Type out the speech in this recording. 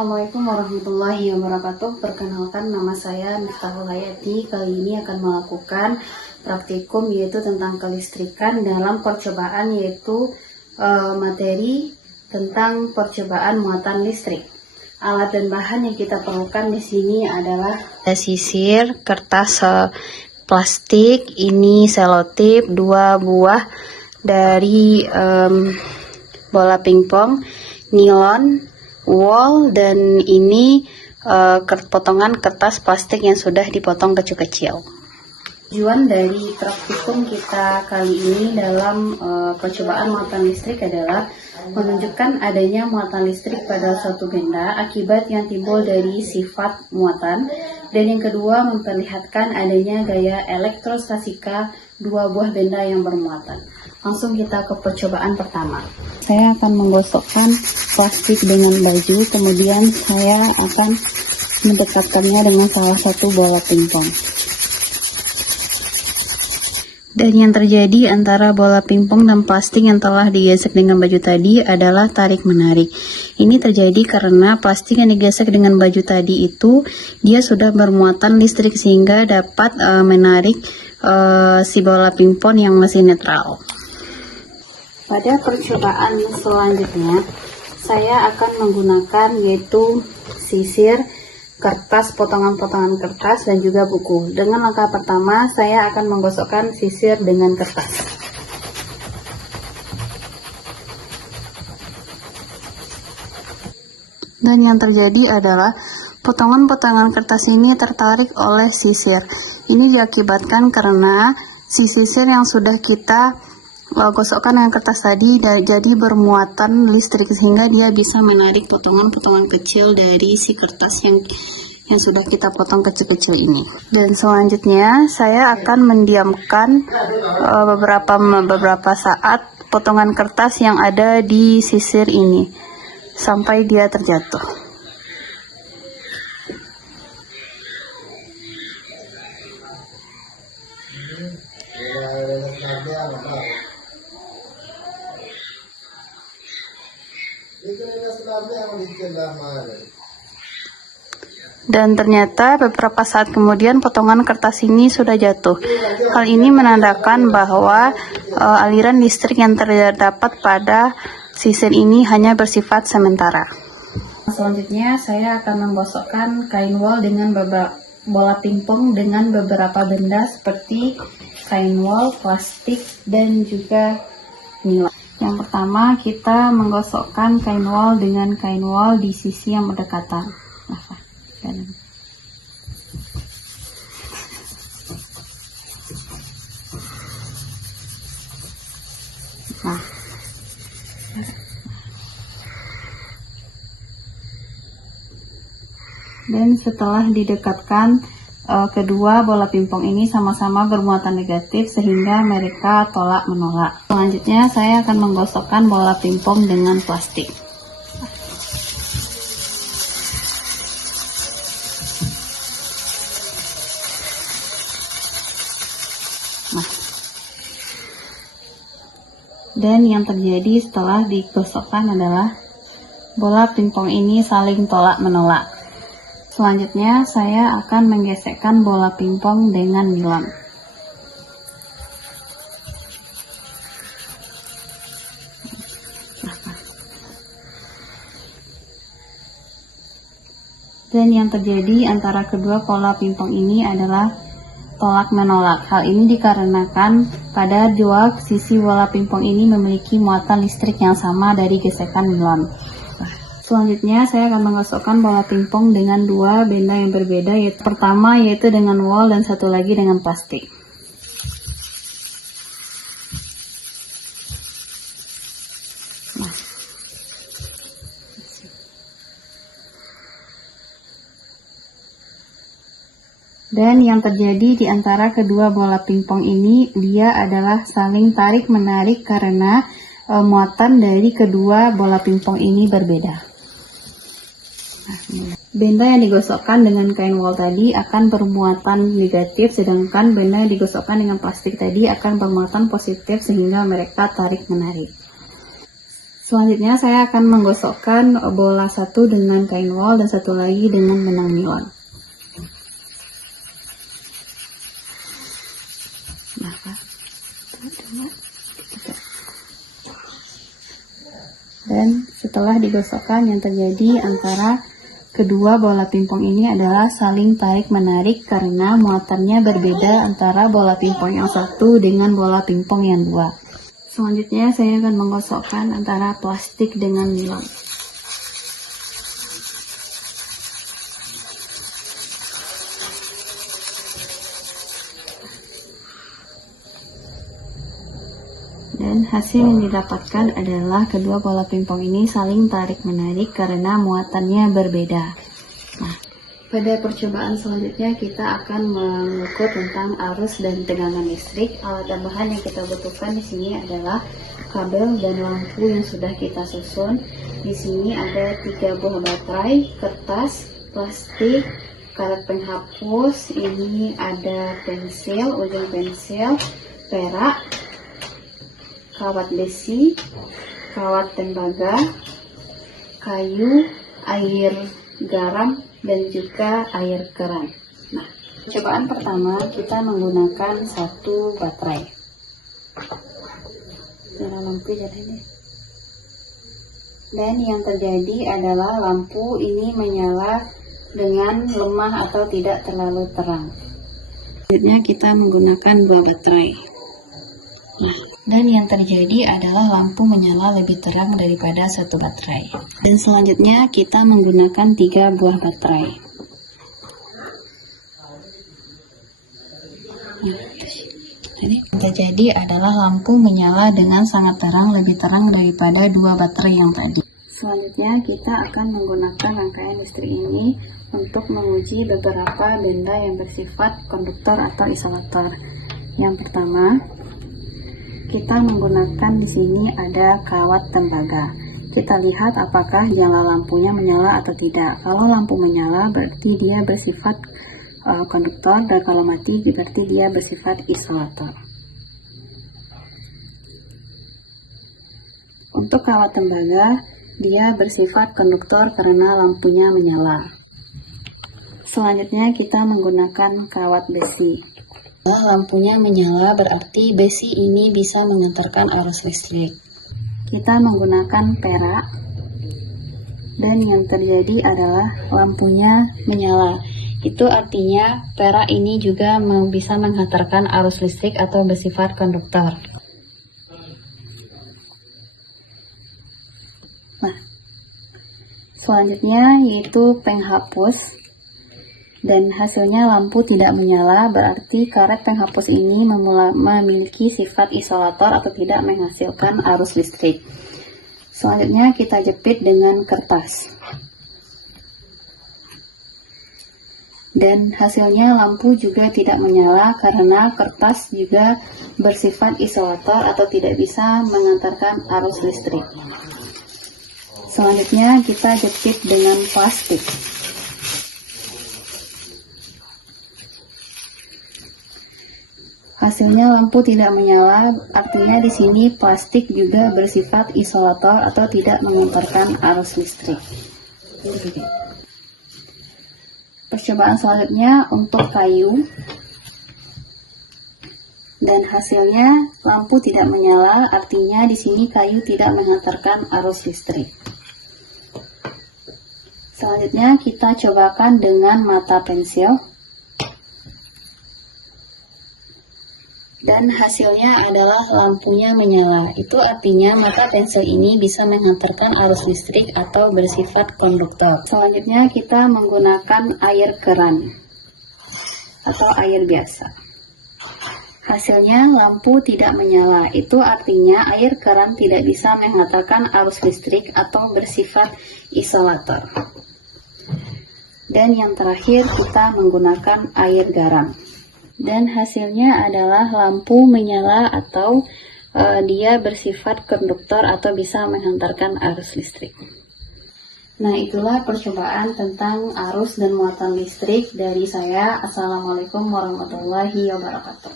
Assalamualaikum warahmatullahi wabarakatuh. Perkenalkan, nama saya Miftahul Hayati. Kali ini akan melakukan praktikum yaitu tentang kelistrikan dalam percobaan, yaitu materi tentang percobaan muatan listrik. Alat dan bahan yang kita perlukan di sini adalah sisir, kertas plastik, ini selotip, 2 buah dari bola pingpong, nilon, wol, dan ini potongan kertas plastik yang sudah dipotong kecil-kecil. Tujuan dari praktikum kita kali ini dalam percobaan muatan listrik adalah menunjukkan adanya muatan listrik pada suatu benda akibat yang timbul dari sifat muatan, dan yang kedua memperlihatkan adanya gaya elektrostatika 2 buah benda yang bermuatan. Langsung kita ke percobaan pertama. Saya akan menggosokkan plastik dengan baju, kemudian saya akan mendekatkannya dengan salah satu bola pingpong. Dan yang terjadi antara bola pingpong dan plastik yang telah digesek dengan baju tadi adalah tarik-menarik. Ini terjadi karena plastik yang digesek dengan baju tadi itu dia sudah bermuatan listrik sehingga dapat menarik si bola pingpong yang masih netral. Pada percobaan selanjutnya, saya akan menggunakan yaitu sisir, kertas, potongan-potongan kertas, dan juga buku. Dengan langkah pertama, saya akan menggosokkan sisir dengan kertas. Dan yang terjadi adalah potongan-potongan kertas ini tertarik oleh sisir. Ini diakibatkan karena si sisir yang sudah kita gosokkan dengan kertas tadi jadi bermuatan listrik sehingga dia bisa menarik potongan-potongan kecil dari si kertas yang sudah kita potong kecil-kecil ini. Dan selanjutnya saya akan mendiamkan beberapa saat potongan kertas yang ada di sisir ini sampai dia terjatuh. Dan ternyata beberapa saat kemudian potongan kertas ini sudah jatuh. Hal ini menandakan bahwa aliran listrik yang terdapat pada sisir ini hanya bersifat sementara. Selanjutnya saya akan menggosokkan kain wol dengan bola pingpong dengan beberapa benda seperti kain wol, plastik, dan juga nilon. Yang pertama, kita menggosokkan kain wol dengan kain wol di sisi yang berdekatan. Nah, dan setelah didekatkan, kedua bola pingpong ini sama-sama bermuatan negatif sehingga mereka tolak menolak. Selanjutnya saya akan menggosokkan bola pingpong dengan plastik. Nah, dan yang terjadi setelah digosokkan adalah bola pingpong ini saling tolak menolak. Selanjutnya saya akan menggesekkan bola pingpong dengan nilon. Dan yang terjadi antara kedua bola pingpong ini adalah tolak menolak. Hal ini dikarenakan pada dua sisi bola pingpong ini memiliki muatan listrik yang sama dari gesekan nilon. Selanjutnya saya akan menggosokkan bola pingpong dengan 2 benda yang berbeda, yaitu pertama yaitu dengan wol dan satu lagi dengan plastik. Nah. Dan yang terjadi di antara kedua bola pingpong ini, dia adalah saling tarik-menarik karena muatan dari kedua bola pingpong ini berbeda. Benda yang digosokkan dengan kain wol tadi akan bermuatan negatif, sedangkan benda yang digosokkan dengan plastik tadi akan bermuatan positif sehingga mereka tarik-menarik. Selanjutnya saya akan menggosokkan bola satu dengan kain wol dan satu lagi dengan benang nilon. Dan setelah digosokkan, yang terjadi antara kedua bola pingpong ini adalah saling tarik-menarik karena muatannya berbeda antara bola pingpong yang satu dengan bola pingpong yang dua. Selanjutnya saya akan menggosokkan antara plastik dengan nilon. Dan hasil yang didapatkan adalah kedua bola pingpong ini saling tarik-menarik karena muatannya berbeda. Nah, pada percobaan selanjutnya kita akan mengukur tentang arus dan tegangan listrik. Alat tambahan yang kita butuhkan di sini adalah kabel dan lampu yang sudah kita susun. Di sini ada 3 buah baterai, kertas, plastik, karet penghapus, ini ada pensil, ujung pensil, perak, kawat besi, kawat tembaga, kayu, air garam, dan juga air keran. Nah, percobaan pertama kita menggunakan 1 baterai. Nyala lampu jadi ini. Dan yang terjadi adalah lampu ini menyala dengan lemah atau tidak terlalu terang. Selanjutnya kita menggunakan 2 baterai. Nah, dan yang terjadi adalah lampu menyala lebih terang daripada 1 baterai. Dan selanjutnya kita menggunakan 3 buah baterai. Nah, ini yang terjadi adalah lampu menyala dengan sangat terang, lebih terang daripada 2 baterai yang tadi. Selanjutnya kita akan menggunakan rangkaian listrik ini untuk menguji beberapa benda yang bersifat konduktor atau isolator. Yang pertama, kita menggunakan di sini ada kawat tembaga. Kita lihat apakah nyala lampunya menyala atau tidak. Kalau lampu menyala berarti dia bersifat konduktor, dan kalau mati berarti dia bersifat isolator. Untuk kawat tembaga, dia bersifat konduktor karena lampunya menyala. Selanjutnya kita menggunakan kawat besi. Lampunya menyala berarti besi ini bisa mengantarkan arus listrik. Kita menggunakan perak, dan yang terjadi adalah lampunya menyala. Itu artinya perak ini juga bisa menghantarkan arus listrik atau bersifat konduktor. Nah, selanjutnya yaitu penghapus. Dan hasilnya lampu tidak menyala, berarti karet penghapus ini memiliki sifat isolator atau tidak menghasilkan arus listrik. Selanjutnya kita jepit dengan kertas. Dan hasilnya lampu juga tidak menyala karena kertas juga bersifat isolator atau tidak bisa mengantarkan arus listrik. Selanjutnya kita jepit dengan plastik. Hasilnya lampu tidak menyala, artinya di sini plastik juga bersifat isolator atau tidak mengantarkan arus listrik. Percobaan selanjutnya untuk kayu, dan hasilnya lampu tidak menyala, artinya di sini kayu tidak mengantarkan arus listrik. Selanjutnya kita cobakan dengan mata pensil. Dan hasilnya adalah lampunya menyala. Itu artinya mata pensil ini bisa menghantarkan arus listrik atau bersifat konduktor. Selanjutnya kita menggunakan air keran atau air biasa. Hasilnya lampu tidak menyala. Itu artinya air keran tidak bisa menghantarkan arus listrik atau bersifat isolator. Dan yang terakhir kita menggunakan air garam. Dan hasilnya adalah lampu menyala atau dia bersifat konduktor atau bisa menghantarkan arus listrik. Nah, itulah percobaan tentang arus dan muatan listrik dari saya. Assalamualaikum warahmatullahi wabarakatuh.